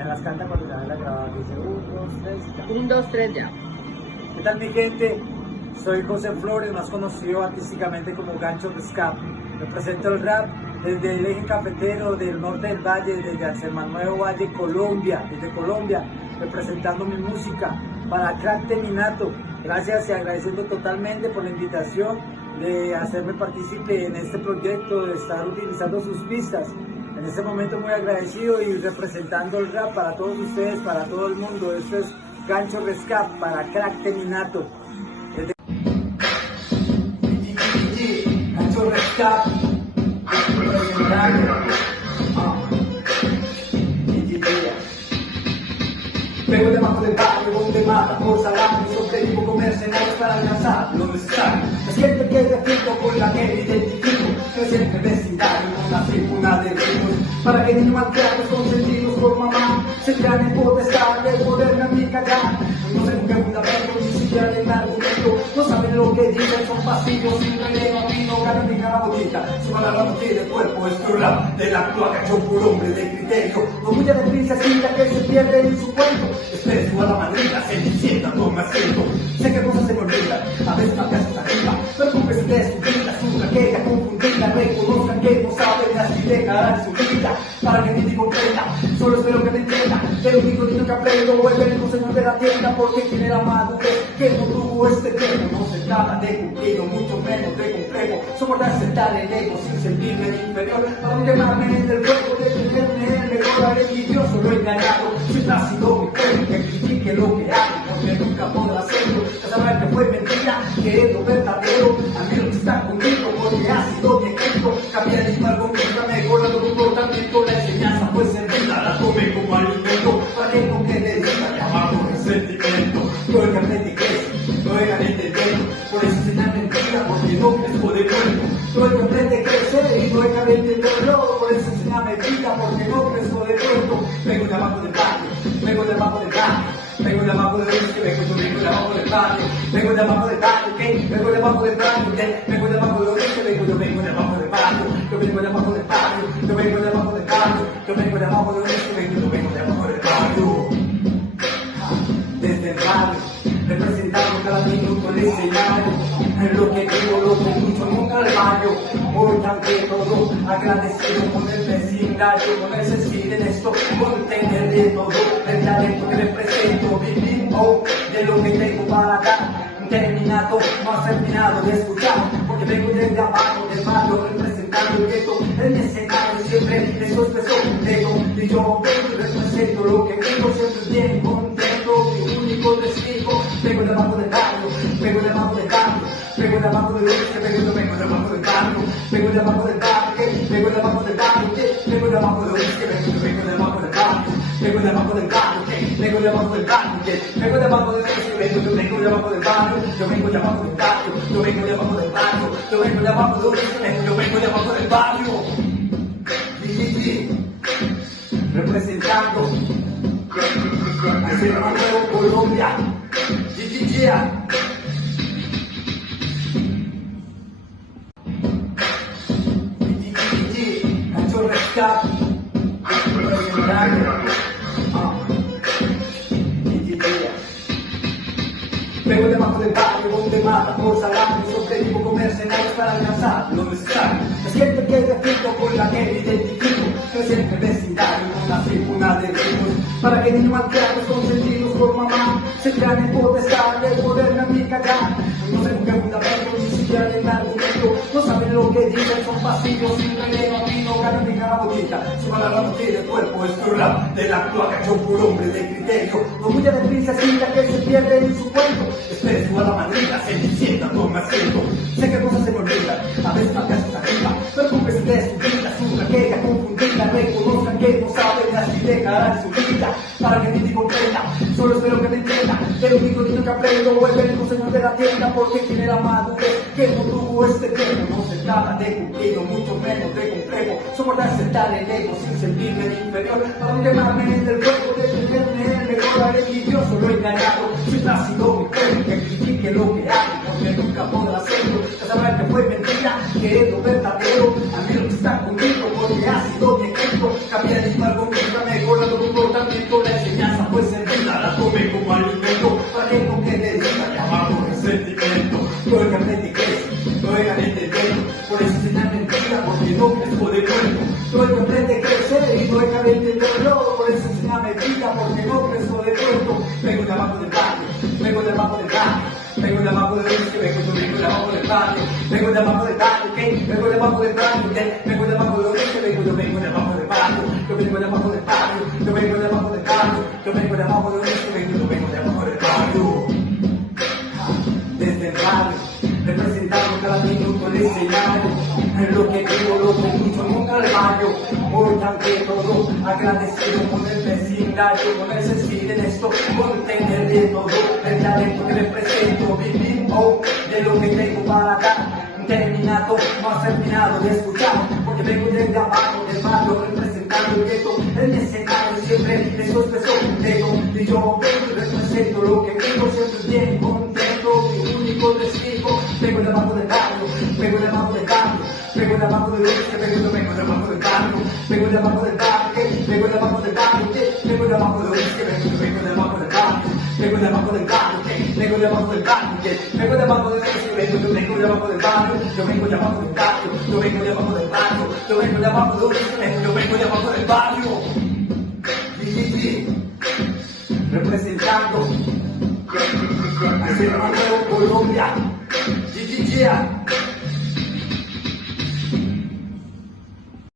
Me las canta cuando ya la grabada. Dice 1, 2, 3 y ya. 1, 2, 3 ya. ¿Qué tal mi gente? Soy José Flores, más conocido artísticamente como Gancho Rescap. Represento el rap desde el eje cafetero del norte del valle, desde Alcemanuevo Valle, Colombia, desde Colombia, representando mi música para Crack Terminato. Gracias y agradeciendo totalmente por la invitación de hacerme partícipe en este proyecto, de estar utilizando sus pistas. En este momento muy agradecido y representando el rap para todos ustedes, para todo el mundo. Esto es Gancho Rescap para Crack Terminato. Gancho Rescap. Vengo debajo del barrio donde mata por salarios, objetivo con mercenarios para alcanzar lo necesario. Es gente que defiendo con la que me identifico, que siempre vecindario con la tribuna de ricos. Para que niños malcriados consentidos por mamá se crean en potestad de poderme a mí callar. No sé nunca fundamento ni siquiera el argumento, no saben lo que dicen, son pasillos sin relleno, a mí no ganan ni cada botita. Su mala no tiene cuerpo, es rap de la cloaca hecho por hombre de criterio. No mucha de princesita que se pierde en su cuento. Expreso a la madrina, cenicienta, toma acento. Sé que cosas se me olvidan, a veces me haces arriba. Pero con que se des su vida, su raqueta confundida, reconozcan que no saben así dejarán su vida. Para que mi comprenda, solo espero que me entienda. El único niño que aprendo es el único señor de la tienda, porque tiene la madurez que no tuvo este tiempo. No se trata de cumplido, mucho menos de complejo. Soportar aceptar el ego sin sentirme inferior. Para no quemarme en el fuego de tenerme el mejor, haré envidioso, lo engañado. Siempre ha sido mi cuerpo que critique lo que hago, porque nunca podrá hacerlo. Ya sabrán que fue mentira, que es lo verdadero. A mí lo que está conmigo, porque ha sido mi ejemplo. Cambia de mal conmigo, mejora tu comportamiento. La enseñanza pues servida, la tomé como alimento. Para que no quede diga, llamamos resentimiento. Todo el que aprende crece, no dejan entenderlo. Por eso se dan mentira, porque no crezco de nuevo. Todo el que aprende crece y no dejan entenderlo. Por eso se da mentira, porque no crezco de nuevo. Vengo de abajo del barrio, vengo de abajo del barrio. Vengo de abajo del barrio, vengo de abajo del barrio, vengo de abajo del barrio, vengo de abajo del barrio, vengo de abajo del oeste, vengo de abajo del barrio, yo vengo de abajo del barrio, yo vengo de abajo del barrio, yo vengo de abajo del oeste, vengo de abajo del barrio. Desde el barrio, representando cada minuto el escenario, en lo que digo, lo que mucho nunca el barrio. Hoy ante todo, agradecido con el vecindario, con el sentir en esto, con tener de todo, el talento que represento, vivir de lo que tengo para dar. Terminato, no has terminado de escuchar, porque vengo desde abajo del barrio, representando el gueto, en mi escenario siempre eso expresó un ego, y yo vengo y represento lo que digo, siempre bien contento, mi único testigo. Vengo de abajo del barrio, vengo de abajo del barrio, vengo de abajo del oeste, vengo de abajo del barrio, vengo de abajo del barrio, vengo de abajo del barrio, vengo de abajo del oeste, vengo de abajo del barrio, vengo de abajo del barrio, vengo de abajo del barrio, vengo de abajo del oeste, vengo de abajo del barrio, yo vengo de abajo del barrio, yo vengo de abajo del barrio, yo vengo de abajo del oeste, yo vengo de abajo del barrio. Representando Alcemanuevo, Colombia. Yeah. Gancho Rescap. Vengo de abajo del barrio donde mata por salarios, objetivo con mercenarios para alcanzar lo necesario. Es gente que defiendo con la que me identifico, que siempre vecindario con la tribuna de ricos. Para que niños malcriados consentidos por mamá se crean en potestad de poderme a mí callar. No sé con qué fundamento ni siquiera el argumento, no saben lo que dicen, son pasillos sin relleno, a mí no ganan ni cada botita. Su mala no tiene cuerpo, es rap de la cloaca hecho por hombre de criterio. No mucha de princesita que se pierde en su cuento. Expreso a la madrina, cenicienta, toma acento. Sé que cosas se me olvidan, a veces me haces arriba. Pero con que se des su vida, su raqueta confundida, reconozcan que no saben así dejarán su vida. Para que mi comprenda, solo espero que me entienda. El único niño que aprendo es el único señor de la tienda, porque tiene la madurez que no tuvo este tiempo. No se trata de cumplido, mucho menos de complejo. Soportar aceptar el ego sin sentirme inferior. Para no quemarme en el fuego de tenerme el mejor, haré envidioso, lo engañado. Siempre ha sido mi cuerpo que critique lo que hago, porque nunca podrá hacerlo. Ya sabrán que fue mentira, que es lo verdadero. A mí lo que está conmigo, porque ha sido mi ejemplo. Cambia de mal conmigo, mejora tu comportamiento. vengo de abajo del barrio, que vengo de abajo del barrio, que vengo de abajo del oeste, yo vengo de abajo del barrio, yo vengo de abajo del barrio, yo vengo de abajo del barrio, yo vengo de abajo del oeste, yo vengo de abajo del barrio. Desde el barrio, representando cada minuto el escenario, en lo que digo, lo que lucho, nunca el barrio. Hoy ante todo, agradecido con el vecindario, con el sentir en esto, con tener de todo, el talento que represento, vivir de lo que tengo para dar. Terminado, no has terminado de escuchar, porque vengo desde abajo del barrio, representando el gueto, el escenario siempre esto expresó un ego, y yo vengo y represento lo que digo, siempre bien contento, mi único destino, vengo de abajo del barrio, vengo de abajo del barrio, vengo de abajo del oeste, vengo de abajo del barrio, vengo de abajo del barrio, vengo de abajo del barrio, vengo de abajo del oeste, vengo de abajo del barrio, vengo de abajo del barrio, vengo de abajo del barrio, vengo de abajo del oeste, vengo de abajo del barrio, yo vengo de abajo del barrio, yo vengo de abajo del barrio, yo vengo de abajo del oeste, yo vengo de abajo del barrio. Representando desde Nuevo Colombia.